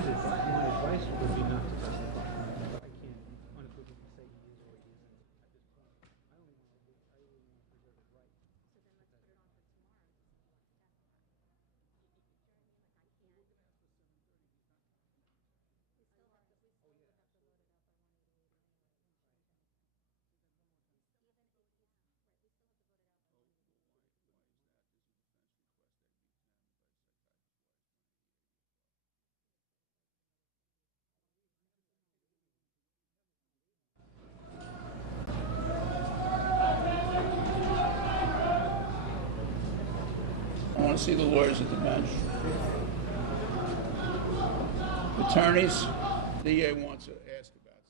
my advice would be not to testify. But I can't unequivocally say he is or he isn't at this point. I only want to preserve his right. I want to see the lawyers at the bench. Attorneys, DA wants to ask about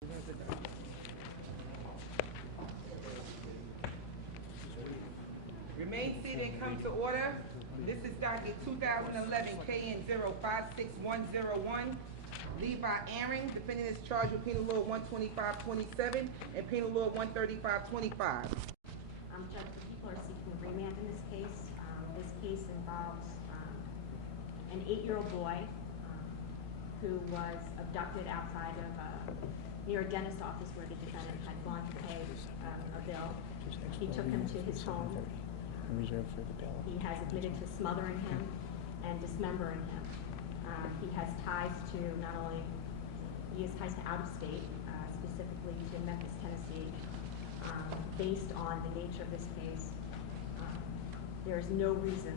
something. Remain seated and come to order. This is docket 2011 KN 056101. Levi Aron, defendant is charged with penal law 12527 and penal law 13525. Judge, the people are seeking remand in this case. This case involves an 8-year-old boy who was abducted outside of near a dentist's office where the defendant had gone to pay a bill. He took him to his home. He has admitted to smothering him and dismembering him. He has ties to out of state, specifically to Memphis, Tennessee. Based on the nature of this case, there is no reason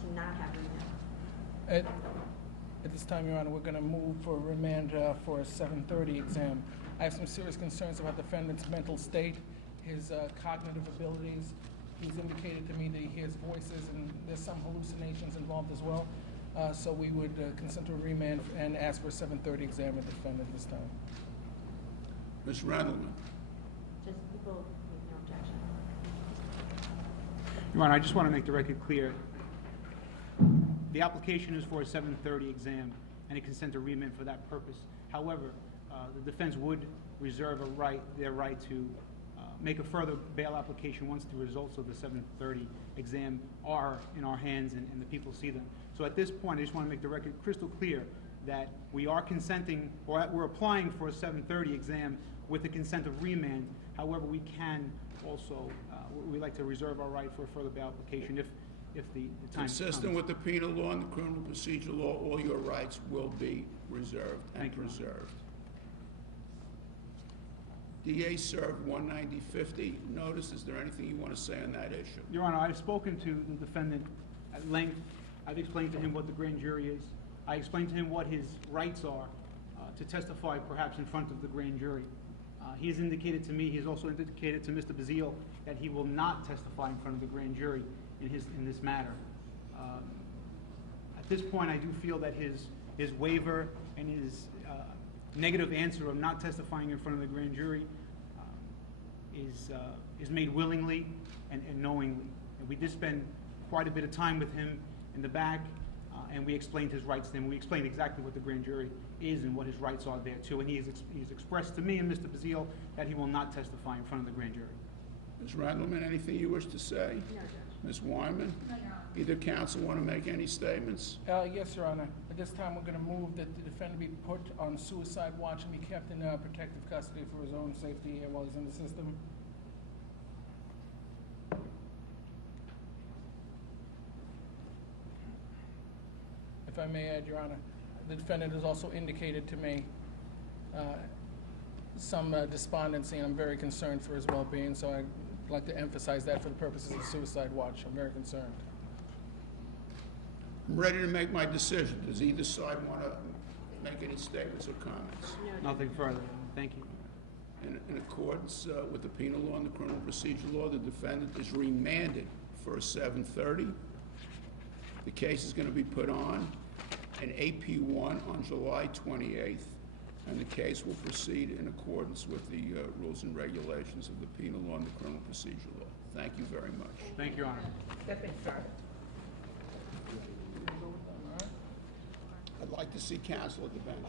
to not have remand. At this time, Your Honor, we're going to move for remand for a 7:30 exam. I have some serious concerns about the defendant's mental state, his cognitive abilities. He's indicated to me that he hears voices and there's some hallucinations involved as well. So we would consent to a remand and ask for a 7:30 exam of the defendant this time. Ms. Randleman. Just people with no objection. Your Honor, I just want to make the record clear. The application is for a 7:30 exam and a consent to remand for that purpose. However, the defense would reserve their right to make a further bail application once the results of the 7:30 exam are in our hands and the people see them. So at this point, I just want to make the record crystal clear that we are consenting, or we're applying for a 7:30 exam with the consent of remand. However, we can also, we'd like to reserve our right for a further bail application if the time Consistent comes. with the penal law and the criminal procedure law, all your rights will be reserved and preserved. DA served 19050 notice. Is there anything you want to say on that issue? Your Honor, I've spoken to the defendant at length. I've explained to him what the grand jury is. I explained to him what his rights are to testify perhaps in front of the grand jury. He has indicated to me, he has also indicated to Mr. Bazile that he will not testify in front of the grand jury in this matter. At this point, I do feel that his waiver and his negative answer of not testifying in front of the grand jury is made willingly and knowingly. And we did spend quite a bit of time with him in the back, and we explained his rights to him. We explained exactly what the grand jury is and what his rights are there too. And he's expressed to me and Mr. Bazile that he will not testify in front of the grand jury. Ms. Randleman, anything you wish to say? No, Judge. Ms. Wyman? No, Your Honor. Either counsel want to make any statements? Yes, Your Honor. At this time, we're going to move that the defendant be put on suicide watch and be kept in protective custody for his own safety while he's in the system. If I may add, Your Honor, the defendant has also indicated to me some despondency, and I'm very concerned for his well-being, so I'd like to emphasize that for the purposes of suicide watch. I'm very concerned. I'm ready to make my decision. Does either side want to make any statements or comments? No, Judge. Nothing further. Thank you. In accordance with the penal law and the criminal procedure law, the defendant is remanded for a 7:30. The case is going to be put on an AP1 on July 28th, and the case will proceed in accordance with the rules and regulations of the penal law and the criminal procedure law. Thank you very much. Thank you, Your Honor. Step in, sir. I'd like to see counsel at the bench.